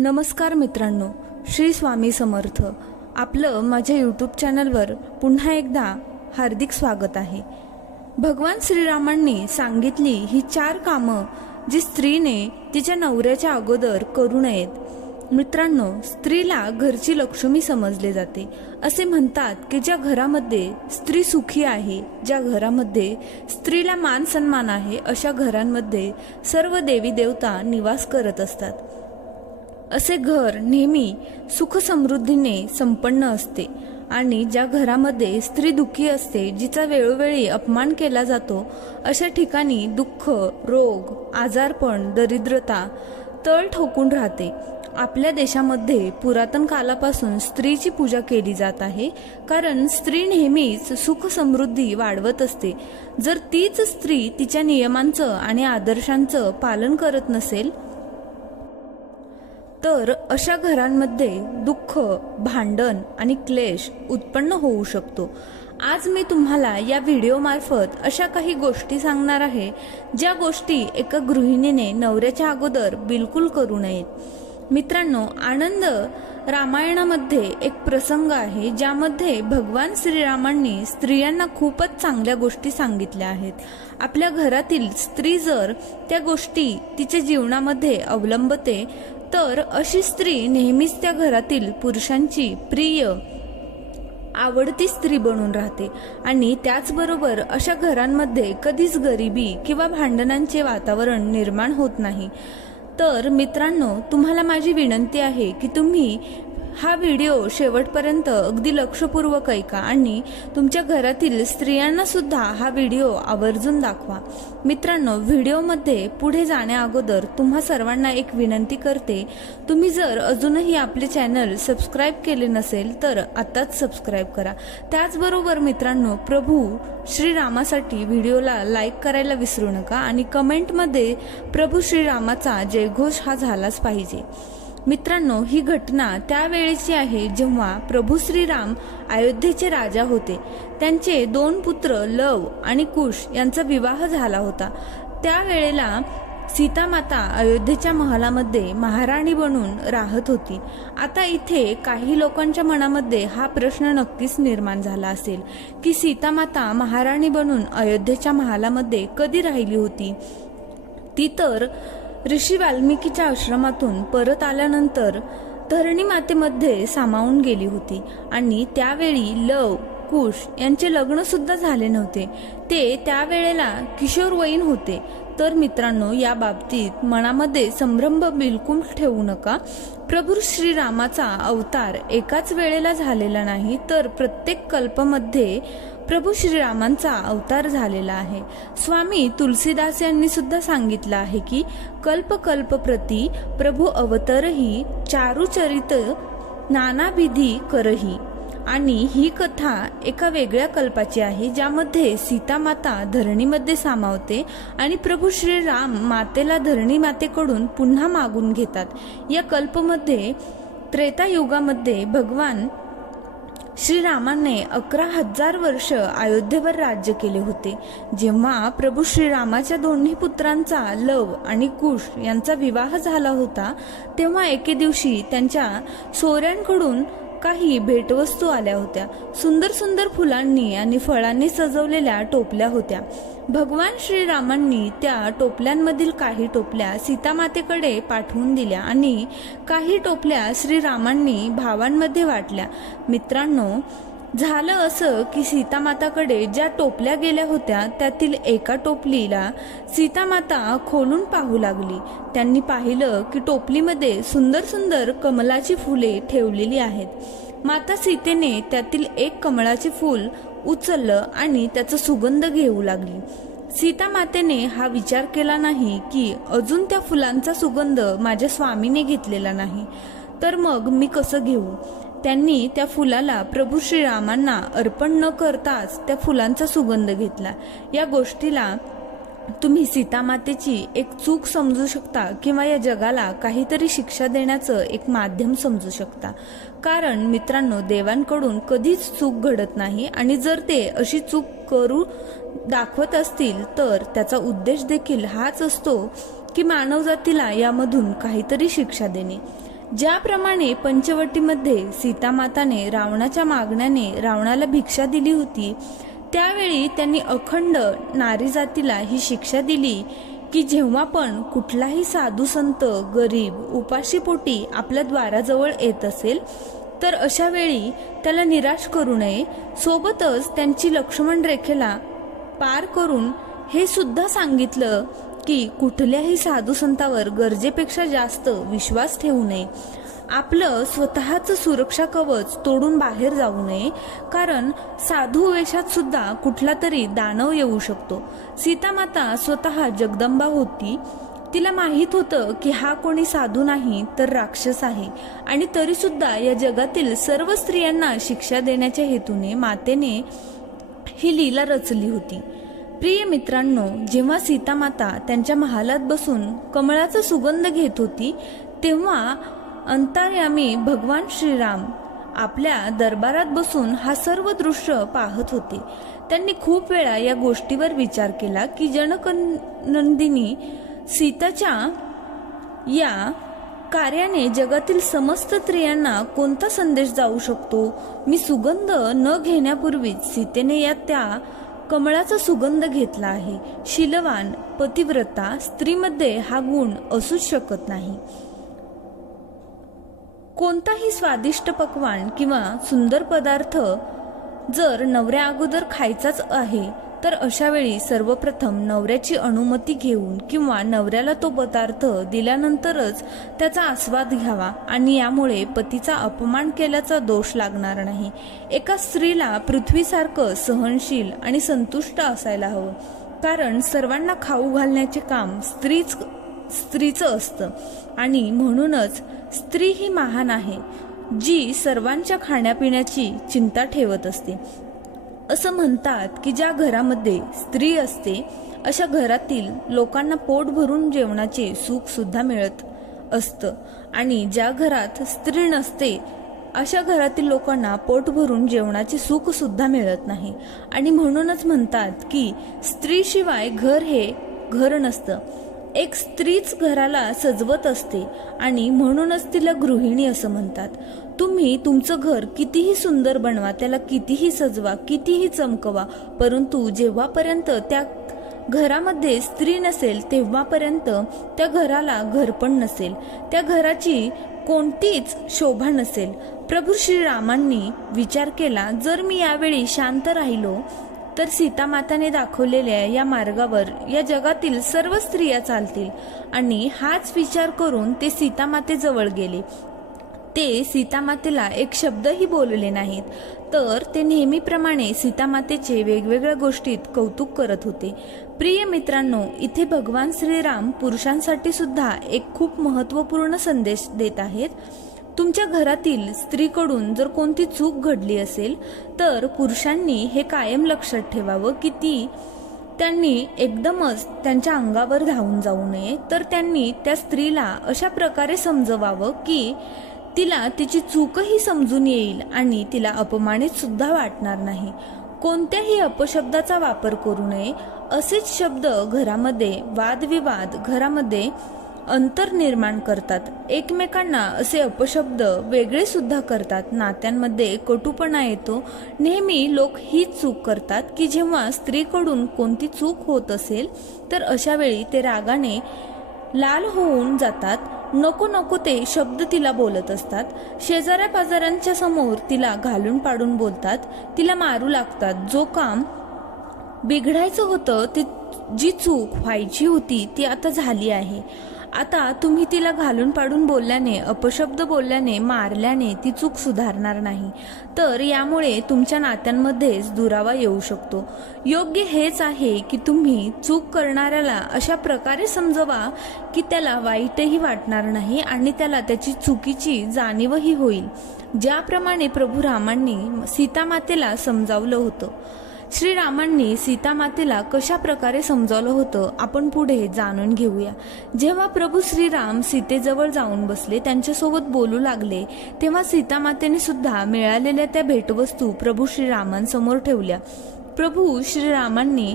नमस्कार मित्रांनो, श्री स्वामी समर्थ. आपलं माझ्या यूट्यूब चॅनलवर पुन्हा एकदा हार्दिक स्वागत आहे. भगवान श्रीरामांनी सांगितली ही 4 कामं जी स्त्रीने तिच्या नवऱ्याच्या अगोदर करू नयेत. मित्रांनो, स्त्रीला घरची लक्ष्मी समजले जाते. असे म्हणतात की ज्या घरामध्ये स्त्री सुखी आहे, ज्या घरामध्ये स्त्रीला मान सन्मान आहे, अशा घरांमध्ये सर्व देवी देवता निवास करत असतात. असे घर नेहमी सुख समृद्धीने संपन्न असते आणि ज्या घरामध्ये स्त्री दुःखी असते, जिचा वेळोवेळी अपमान केला जातो, अशा ठिकाणी दुःख, रोग, आजारपण, दरिद्रता तळ ठोकून राहते. आपल्या देशामध्ये पुरातन कालापासून स्त्रीची पूजा केली जात आहे, कारण स्त्री नेहमीच सुख समृद्धी वाढवत असते. जर तीच स्त्री तिच्या नियमांचं आणि आदर्शांचं पालन करत नसेल तर अशा घरांमध्ये दुःख, भांडण आणि क्लेश उत्पन्न होऊ शकतो. आज मी तुम्हाला या व्हिडिओमार्फत अशा काही गोष्टी सांगणार आहे, ज्या गोष्टी एका गृहिणीने नवऱ्याच्या अगोदर बिलकुल करू नयेत. मित्रांनो, आनंद रामायणामध्ये एक प्रसंग आहे ज्यामध्ये भगवान श्रीरामांनी स्त्रियांना खूपच चांगल्या गोष्टी सांगितल्या आहेत. आपल्या घरातील स्त्री जर त्या गोष्टी तिच्या जीवनामध्ये अवलंबते तर अशी स्त्री नेहमीच त्या घरातील पुरुषांची प्रिय, आवडती स्त्री बनून राहते आणि त्याचबरोबर अशा घरांमध्ये कधीच गरिबी किंवा भांडणांचे वातावरण निर्माण होत नाही. तर मित्रांनो, तुम्हाला माझी विनंती आहे की तुम्ही हा व्हिडिओ शेवटपर्यंत अगदी लक्षपूर्वक ऐका आणि तुमच्या घरातील स्त्रियांना सुद्धा हा व्हिडिओ आवर्जून दाखवा. मित्रांनो, व्हिडिओमध्ये पुढे जाण्या अगोदर तुम्हा सर्वांना एक विनंती करते, तुम्ही जर अजूनही आपले चॅनल सबस्क्राईब केले नसेल तर आताच सबस्क्राईब करा. त्याचबरोबर मित्रांनो, प्रभू श्रीरामासाठी व्हिडिओला लाईक करायला विसरू नका आणि कमेंटमध्ये प्रभू श्रीरामाचा जयघोष हा झालाच पाहिजे. मित्रांनो, ही घटना त्यावेळेची आहे जेव्हा प्रभू श्रीराम अयोध्येचे राजा होते. त्यांचे 2 पुत्र लव आणि कुश यांचा विवाह झाला होता. त्यावेळेला सीतामाता अयोध्येच्या महालामध्ये महाराणी बनून राहत होती. आता इथे काही लोकांच्या मनामध्ये हा प्रश्न नक्कीच निर्माण झाला असेल की सीतामाता महाराणी बनून अयोध्येच्या महालामध्ये कधी राहिली होती. ती तर ऋषी वाल्मिकीच्या आश्रमातून परत आल्यानंतर धरणी मातेमध्ये सामावून गेली होती आणि त्यावेळी लव, कुश यांचे लग्न सुद्धा झाले नव्हते. ते त्यावेळेला किशोरवयीन होते. तर मित्रांनो, या बाबतीत मनामध्ये संभ्रम बिलकुल ठेवू नका. प्रभू श्रीरामाचा अवतार एकाच वेळेला झालेला नाही, तर प्रत्येक कल्पमध्ये प्रभू श्रीरामांचा अवतार झालेला आहे. स्वामी तुलसीदास यांनी सुद्धा सांगितलं आहे की कल्प कल्प प्रती प्रभू अवतरही, चारुचरित नानाविधी करही. आणि ही कथा एका वेगळ्या कल्पाची आहे ज्यामध्ये सीतामाता धरणीमध्ये सामावते आणि प्रभू श्रीराम मातेला धरणी मातेकडून पुन्हा मागून घेतात. या कल्पमध्ये त्रेतायुगामध्ये भगवान श्रीरामाने 11,000 वर्ष अयोध्येवर राज्य केले होते. जेव्हा प्रभू श्रीरामाच्या दोन्ही पुत्रांचा लव आणि कुश यांचा विवाह झाला होता तेव्हा एके दिवशी त्यांच्या सोऱ्यांकडून काही भेटवस्तू आल्या होत्या. सुंदर सुंदर फुलांनी आणि फळांनी सजवलेल्या टोपल्या होत्या. भगवान श्रीरामांनी त्या टोपल्यांमधील काही टोपल्या सीतामातेकडे पाठवून दिल्या आणि काही टोपल्या श्रीरामांनी भावांमध्ये वाटल्या. मित्रांनो, झालं असं की सीतामाताकडे ज्या टोपल्या गेल्या होत्या त्यातील एका टोपलीला सीतामाता खोलून पाहू लागली. त्यांनी पाहिलं की टोपलीमध्ये सुंदर सुंदर कमलाची फुले ठेवलेली आहेत. माता सीतेने त्यातील एक कमळाचे फूल उचललं आणि त्याचा सुगंध घेऊ लागली. सीतामातेने हा विचार केला नाही की अजून त्या फुलांचा सुगंध माझ्या स्वामीने घेतलेला नाही, तर मग मी कसं घेऊ. त्यांनी त्या फुलाला प्रभू श्रीरामांना अर्पण न करताच त्या फुलांचा सुगंध घेतला. या गोष्टीला तुम्ही सीतामातेची एक चूक समजू शकता किंवा या जगाला काहीतरी शिक्षा देण्याचं एक माध्यम समजू शकता. कारण मित्रांनो, देवांकडून कधीच चूक घडत नाही आणि जर ते अशी चूक करू दाखवत असतील तर त्याचा उद्देश देखील हाच असतो की मानवजातीला यामधून काहीतरी शिक्षा देणे. ज्याप्रमाणे पंचवटीमध्ये सीतामाताने रावणाच्या मागण्याने रावणाला भिक्षा दिली होती, त्यावेळी त्यांनी अखंड नारी जातीला ही शिक्षा दिली की जेव्हा पण कुठलाही साधू संत गरीब उपाशीपोटी आपल्या द्वाराजवळ येत असेल तर अशा वेळी त्याला निराश करू नये. सोबतच त्यांची लक्ष्मण रेखेला पार करून हे सुद्धा सांगितलं की कुठल्याही साधू संतावर गरजेपेक्षा जास्त विश्वास ठेवू नये. आपलं स्वतःचं सुरक्षा कवच तोडून बाहेर जाऊ नये, कारण साधू वेशात सुद्धा कुठला तरी दानव येऊ शकतो. सीतामाता स्वतः जगदंबा होती. तिला माहीत होतं की हा कोणी साधू नाही तर राक्षस आहे, आणि तरी सुद्धा या जगातील सर्व स्त्रियांना शिक्षा देण्याच्या हेतूने मातेने ही लीला रचली होती. प्रिय मित्रांनो, जेव्हा सीतामाता त्यांच्या महालात बसून कमळाचा सुगंध घेत होती तेव्हा अंतर्यामी भगवान श्रीराम आपल्या दरबारात बसून हा सर्व दृश्य पाहत होते. त्यांनी खूप वेळा या गोष्टीवर विचार केला की जनकनंदिनी सीताच्या या कार्याने जगातील समस्त स्त्रियांना कोणता संदेश जाऊ शकतो. मी सुगंध न घेण्यापूर्वीच सीतेने या त्या कमळाचा सुगंध घेतला आहे. शीलवान पतिव्रता स्त्रीमध्ये हा गुण असूच शकत नाही. कोणताही स्वादिष्ट पक्वान किंवा सुंदर पदार्थ जर नवऱ्या अगोदर खायचाच आहे तर अशा वेळी सर्वप्रथम नवऱ्याची अनुमती घेऊन किंवा नवऱ्याला तो पदार्थ दिल्यानंतरच त्याचा आस्वाद घ्यावा, आणि यामुळे पतीचा अपमान केल्याचा दोष लागणार नाही. एका स्त्रीला पृथ्वीसारखं सहनशील आणि संतुष्ट असायला हवं, कारण सर्वांना खाऊ घालण्याचे काम स्त्रीचं असतं, आणि म्हणूनच स्त्री ही महान आहे जी सर्वांच्या खाण्यापिण्याची चिंता ठेवत असते. असं म्हणतात की ज्या घरामध्ये स्त्री असते अशा घरातील लोकांना पोट भरून जेवणाचे सुख सुद्धा मिळत असतं, आणि ज्या घरात स्त्री नसते अशा घरातील लोकांना पोट भरून जेवणाचे सुख सुद्धा मिळत नाही. आणि म्हणूनच म्हणतात की स्त्रीशिवाय घर हे घर नसतं. एक स्त्रीच घराला सजवत असते, आणि म्हणूनच तिला गृहिणी असं म्हणतात. तुम्ही तुमचं घर कितीही सुंदर बनवा, त्याला कितीही सजवा, कितीही चमकवा, परंतु जेव्हापर्यंत त्या घरामध्ये स्त्री नसेल तेव्हापर्यंत त्या घराला घरपण नसेल, त्या घराची कोणतीच शोभा नसेल. प्रभू श्रीरामांनी विचार केला, जर मी यावेळी शांत राहिलो तर सीतामाताने दाखवलेल्या या मार्गावर या जगातील सर्व स्त्रिया चालतील. आणि हाच विचार करून ते सीतामातेजवळ गेले. ते सीतामातेला एक शब्दही बोलले नाहीत, तर ते नेहमीप्रमाणे सीतामातेचे वेगवेगळ्या गोष्टीत कौतुक करत होते. प्रिय मित्रांनो, इथे भगवान श्रीराम पुरुषांसाठी सुद्धा एक खूप महत्त्वपूर्ण संदेश देत आहेत. तुमच्या घरातील स्त्रीकडून जर कोणती चूक घडली असेल तर पुरुषांनी हे कायम लक्षात ठेवावं की त्यांनी एकदमच त्यांच्या अंगावर धावून जाऊ नये, तर त्यांनी त्या स्त्रीला अशा प्रकारे समजवावं की तिला तिची चूकही समजून येईल आणि तिला अपमानित सुद्धा वाटणार नाही. कोणत्याही अपशब्दाचा वापर करू नये. असेच शब्द घरामध्ये वादविवाद, घरामध्ये अंतर निर्माण करतात. एकमेकांना असे अपशब्द वेगळे सुद्धा करतात. नात्यांमध्ये कटुपणा येतो. नेहमी लोक हीच चूक करतात की जेव्हा स्त्रीकडून कोणती चूक होत असेल तर अशा वेळी ते रागाने लाल होऊन जातात. नको नको ते शब्द तिला बोलत असतात. शेजाऱ्या पाजाऱ्यांच्या समोर तिला घालून पाडून बोलतात. तिला मारू लागतात. जो काम बिघडायचं होतं, ती जी चूक व्हायची होती ती आता झाली आहे. आता तुम्ही तिला घालून पाडून बोलल्याने, अपशब्द बोलल्याने, मारल्याने ती चूक सुधारणार नाही, तर यामुळे तुमच्या नात्यांमध्येच दुरावा येऊ शकतो. योग्य हेच आहे की तुम्ही चूक करणाऱ्याला अशा प्रकारे समजवा की त्याला वाईटही वाटणार नाही आणि त्याला त्याची चुकीची जाणीवही होईल, ज्याप्रमाणे प्रभू रामांनी सीतामातेला समजावलं होतं. श्रीरामांनी सीतामातेला कशा प्रकारे समजावलं होतं आपण पुढे जाणून घेऊया. जेव्हा प्रभू श्रीराम सीतेजवळ जाऊन बसले, त्यांच्यासोबत बोलू लागले, तेव्हा सीतामातेने सुद्धा मिळालेल्या त्या भेटवस्तू प्रभू श्रीरामांसमोर ठेवल्या. प्रभू श्रीरामांनी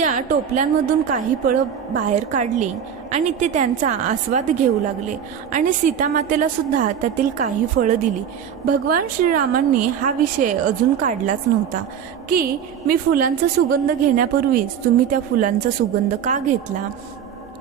त्या टोपल्यांमधून काही फळं बाहेर काढली आणि ते त्यांचा आस्वाद घेऊ लागले आणि सीतामातेला सुद्धा त्यातील काही फळं दिली. भगवान श्रीरामांनी हा विषय अजून काढलाच नव्हता की मी फुलांचा सुगंध घेण्यापूर्वीच तुम्ही त्या फुलांचा सुगंध का घेतला.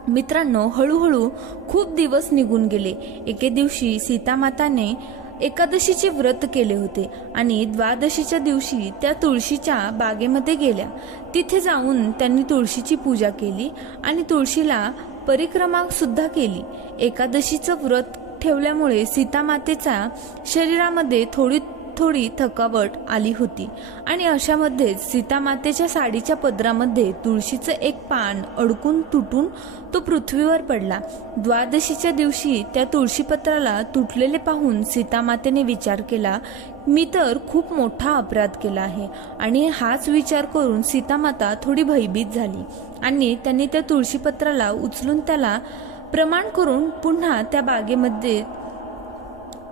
मित्रांनो, हळूहळू खूप दिवस निघून गेले. एके दिवशी सीतामाताने एकादशीचे व्रत केले होते आणि द्वादशीच्या दिवशी त्या तुळशीच्या बागेमध्ये गेल्या. तिथे जाऊन त्यांनी तुळशीची पूजा केली आणि तुळशीला परिक्रमा सुद्धा केली. एकादशीचं व्रत ठेवल्यामुळे सीतामातेच्या शरीरामध्ये थोडी थकावट आली होती आणि अशामध्येच सीतामातेच्या साडीच्या पदरामध्ये तुळशीचं एक पान अडकून तुटून तो पृथ्वीवर पडला. द्वादशीच्या दिवशी त्या तुळशीपत्राला तुटलेले पाहून सीतामातेने विचार केला, मी तर खूप मोठा अपराध केला आहे. आणि हाच विचार करून सीतामाता थोडी भयभीत झाली आणि त्यांनी त्या तुळशीपत्राला उचलून त्याला प्रमाण करून पुन्हा त्या बागेमध्ये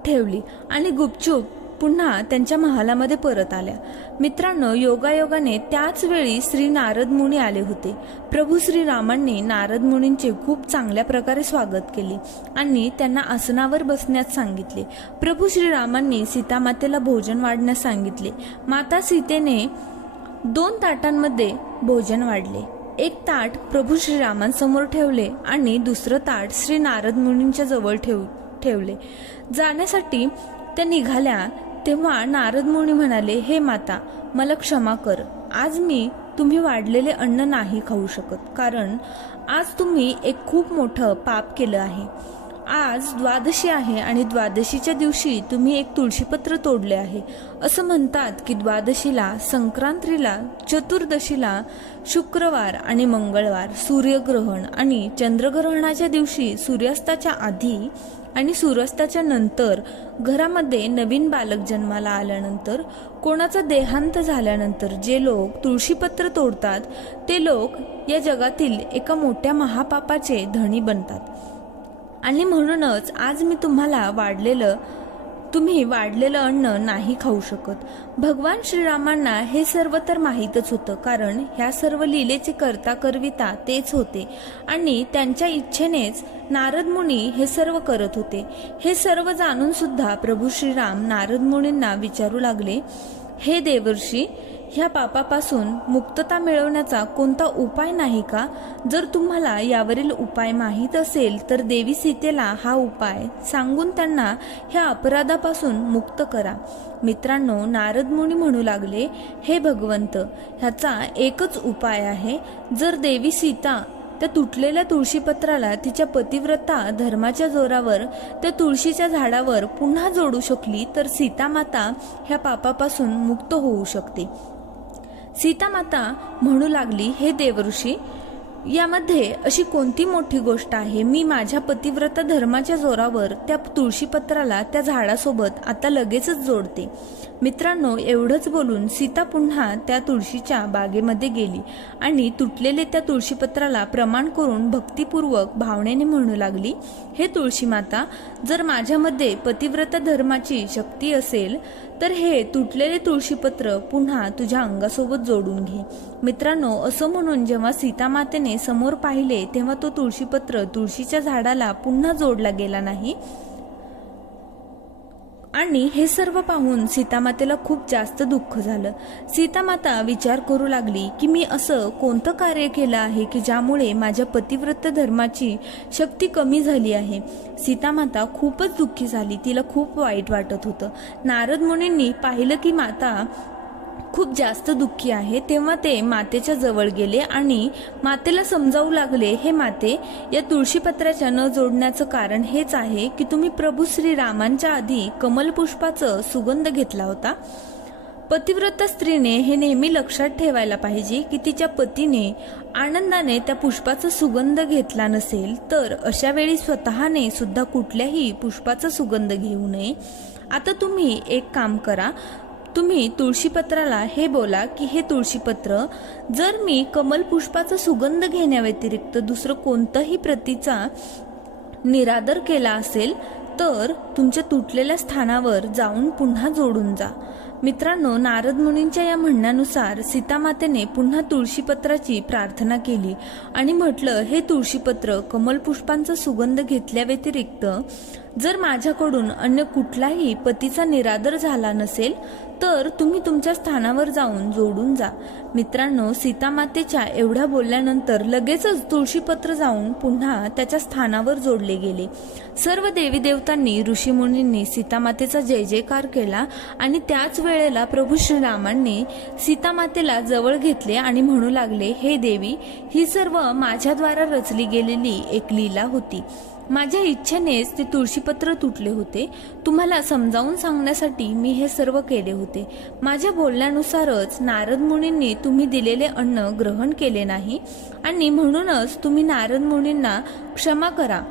ठेवली आणि गुपचूप पुन्हा त्यांच्या महालामध्ये परत आल्या. मित्रांनो, योगायोगाने त्याच वेळी श्री नारद मुनी आले होते. प्रभू श्रीरामांनी नारद मुनींचे खूप चांगल्या प्रकारे स्वागत केले आणि त्यांना आसनावर बसण्यास सांगितले. प्रभू श्रीरामांनी सीतामातेला भोजन वाढण्यास सांगितले. माता सीतेने 2 ताटांमध्ये भोजन वाढले. एक ताट प्रभू श्रीरामांसमोर ठेवले आणि दुसरं ताट श्री नारद मुनींच्या जवळ ठेवले. जाण्यासाठी त्या निघाल्या तेव्हा नारद मुनी म्हणाले, हे माता, मला क्षमा कर. आज मी तुम्ही वाढलेले अन्न नाही खाऊ शकत, कारण आज तुम्ही एक खूप मोठं पाप केलं आहे. आज द्वादशी आहे आणि द्वादशीच्या दिवशी तुम्ही एक तुळशीपत्र तोडले आहे. असं म्हणतात की द्वादशीला, संक्रांतीला, चतुर्दशीला, शुक्रवार आणि मंगळवार, सूर्यग्रहण आणि चंद्रग्रहणाच्या दिवशी सूर्यास्ताच्या आधी आणि सूर्यास्ताच्या नंतर, घरामध्ये नवीन बालक जन्माला आल्यानंतर, कोणाचा देहांत झाल्यानंतर जे लोक तुळशीपत्र तोडतात ते लोक या जगातील एका मोठ्या महापापाचे धनी बनतात. आणि म्हणूनच आज मी तुम्ही वाढलेलं अन्न नाही खाऊ शकत. भगवान श्रीरामांना हे सर्व तर माहीतच होतं, कारण ह्या सर्व लीलेचे करता करविता तेच होते आणि त्यांच्या इच्छेनेच नारद मुनी हे सर्व करत होते. हे सर्व जाणून सुद्धा प्रभू श्रीराम नारद मुनींना विचारू लागले, हे देवर्षी, ह्या पापापासून मुक्तता मिळवण्याचा कोणता उपाय नाही का? जर तुम्हाला यावरील उपाय माहीत असेल तर देवी सीतेला हा उपाय सांगून त्यांना ह्या अपराधापासून मुक्त करा. मित्रांनो, नारद मुनी म्हणू लागले, हे भगवंत, ह्याचा एकच उपाय आहे. जर देवी सीता त्या तुटलेल्या तुळशीपत्राला तिच्या पतिव्रता धर्माच्या जोरावर त्या तुळशीच्या झाडावर पुन्हा जोडू शकली तर सीतामाता ह्या पापापासून मुक्त होऊ शकते. सीतामाता म्हणू लागली, हे देवऋषी, यामध्ये अशी कोणती मोठी गोष्ट आहे? मी माझ्या पतिव्रता धर्माच्या जोरावर त्या तुळशीपत्राला त्या झाडासोबत आता लगेचच जोडते. मित्रांनो, एवढंच बोलून सीता पुन्हा त्या तुळशीच्या बागेमध्ये गेली आणि तुटलेले त्या तुळशीपत्राला प्रमाण करून भक्तिपूर्वक भावनेने म्हणू लागली, हे तुळशी माता, जर माझ्यामध्ये पतिव्रता धर्माची शक्ती असेल तर हे तुटलेले तुळशीपत्र पुन्हा तुझ्या अंगासोबत जोडून घे. मित्रांनो, असं म्हणून जेव्हा सीतामातेने समोर पाहिले तेव्हा तो तुळशीपत्र तुळशीच्या झाडाला पुन्हा जोडला गेला नाही. आणि हे सर्व पाहून सीतामातेला खूप जास्त दुःख झालं. सीतामाता विचार करू लागली की मी असं कोणतं कार्य केलं आहे की ज्यामुळे माझ्या पतिव्रत धर्माची शक्ती कमी झाली आहे. सीतामाता खूपच दुःखी झाली. तिला खूप वाईट वाटत होतं. नारद मुनींनी पाहिलं की माता खूप जास्त दुःखी आहे तेव्हा ते मातेच्या जवळ गेले आणि मातेला समजावू लागले, हे माते, या तुळशीपत्राच्या न जोडण्याचं कारण हेच आहे की तुम्ही प्रभू श्रीरामांच्या आधी कमलपुष्पाचं सुगंध घेतला होता. पतिव्रत स्त्रीने हे नेहमी लक्षात ठेवायला पाहिजे की तिच्या पतीने आनंदाने त्या पुष्पाचा सुगंध घेतला नसेल तर अशा वेळी स्वतःने सुद्धा कुठल्याही पुष्पाचा सुगंध घेऊ नये. आता तुम्ही एक काम करा, तुम्ही तुळशीपत्राला हे बोला की हे तुळशीपत्र, जर मी कमल पुष्पाचा सुगंध घेण्याव्यतिरिक्त दुसरं कोणतंही प्रतीचा निरादर केला असेल तर तुमच्या तुटलेल्या स्थानावर जाऊन पुन्हा जोडून जा. मित्रांनो, नारद मुनींच्या या म्हणण्यानुसार सीतामातेने पुन्हा तुळशीपत्राची प्रार्थना केली आणि म्हटलं, हे तुळशीपत्र कमल पुष्पांचा सुगंध घेतल्या व्यतिरिक्त जर माझ्याकडून अन्य कुठलाही पतीचा निरादर झाला नसेल तर तुम्ही तुमच्या स्थानावर जाऊन जोडून जा. मित्रांनो, सीतामातेच्या एवढ्या बोलल्यानंतर लगेचच तुळशीपत्र जाऊन पुन्हा त्याच्या स्थानावर जोडले गेले. सर्व देवी देवतांनी, ऋषीमुनींनी सीतामातेचा जय जयकार केला आणि त्याच वेळेला प्रभू श्रीरामांनी सीतामातेला जवळ घेतले आणि म्हणू लागले, हे देवी, ही सर्व माझ्याद्वारा रचली गेलेली एक लीला होती. माझ्या इच्छेनेच ते तुळशीपत्र तुटले होते. तुम्हाला समजावून सांगण्यासाठी मी हे सर्व केले होते. माझ्या बोलण्यानुसारच नारद मुनींनी तुम्ही दिलेले अन्न ग्रहण केले नाही आणि म्हणूनच तुम्ही नारद मुनींना क्षमा करा.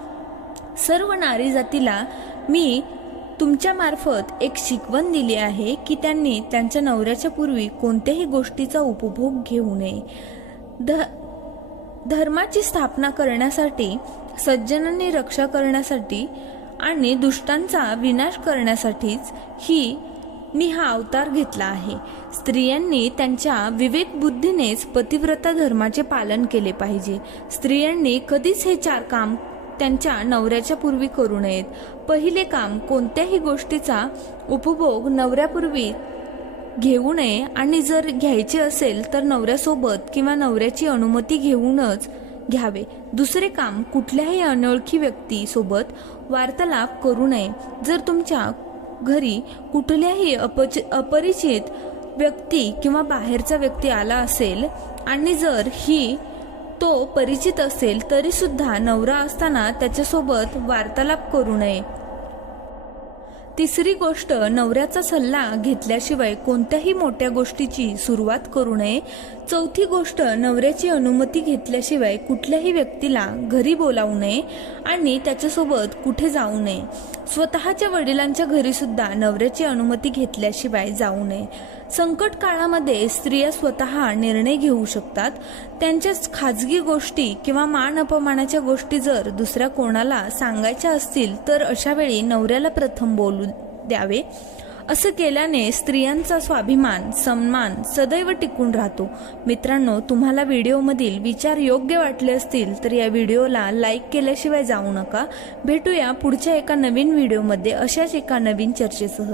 सर्व नारी जातीला मी तुमच्या मार्फत एक शिकवण दिली आहे की त्यांनी त्यांच्या नवऱ्याच्या पूर्वी कोणत्याही गोष्टीचा उपभोग घेऊ नये. धर्माची स्थापना करण्यासाठी, सज्जनांनी रक्षा करण्यासाठी आणि दुष्टांचा विनाश करण्यासाठीच मी हा अवतार घेतला आहे. स्त्रियांनी त्यांच्या विवेक बुद्धीनेच पतिव्रता धर्माचे पालन केले पाहिजे. स्त्रियांनी कधीच हे 4 काम त्यांच्या नवऱ्याच्या पूर्वी करू नयेत. पहिले काम, कोणत्याही गोष्टीचा उपभोग नवऱ्यापूर्वी घेऊ नये आणि जर घ्यायचे असेल तर नवऱ्यासोबत किंवा नवऱ्याची अनुमती घेऊनच घ्यावे. दुसरे काम, कुठल्याही अनोळखी व्यक्ती सोबत वार्तालाप करू नये. जर तुमच्या घरी कुठल्याही अपरिचित व्यक्ती किंवा बाहेरचा व्यक्ती आला असेल आणि जर तो परिचित असेल तरी सुद्धा नवरा असताना त्याच्यासोबत वार्तालाप करू नये. तिसरी गोष्ट, नवऱ्याचा सल्ला घेतल्याशिवाय कोणत्याही मोठ्या गोष्टीची सुरुवात करू नये. चौथी गोष्ट, नवऱ्याची अनुमती घेतल्याशिवाय कुठल्याही व्यक्तीला घरी बोलावू नये आणि त्याच्यासोबत कुठे जाऊ नये. स्वतःच्या वडिलांच्या घरी सुद्धा नवऱ्याची अनुमती घेतल्याशिवाय जाऊ नये. संकट काळामध्ये स्त्रिया स्वतः निर्णय घेऊ शकतात. त्यांच्या खाजगी गोष्टी किंवा मान अपमानाच्या गोष्टी जर दुसऱ्या कोणाला सांगायच्या असतील तर अशा वेळी नवऱ्याला प्रथम बोलू द्यावे. असं केल्याने स्त्रियांचा स्वाभिमान, सन्मान सदैव टिकून राहतो. मित्रांनो, तुम्हाला व्हिडिओमधील विचार योग्य वाटले असतील तर या व्हिडिओला लाईक केल्याशिवाय जाऊ नका. भेटूया पुढच्या एका नवीन व्हिडिओमध्ये अशाच एका नवीन चर्चेसह.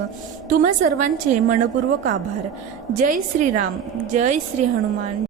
तुम्हा सर्वांचे मनपूर्वक आभार. जय श्रीराम, जय श्री हनुमान.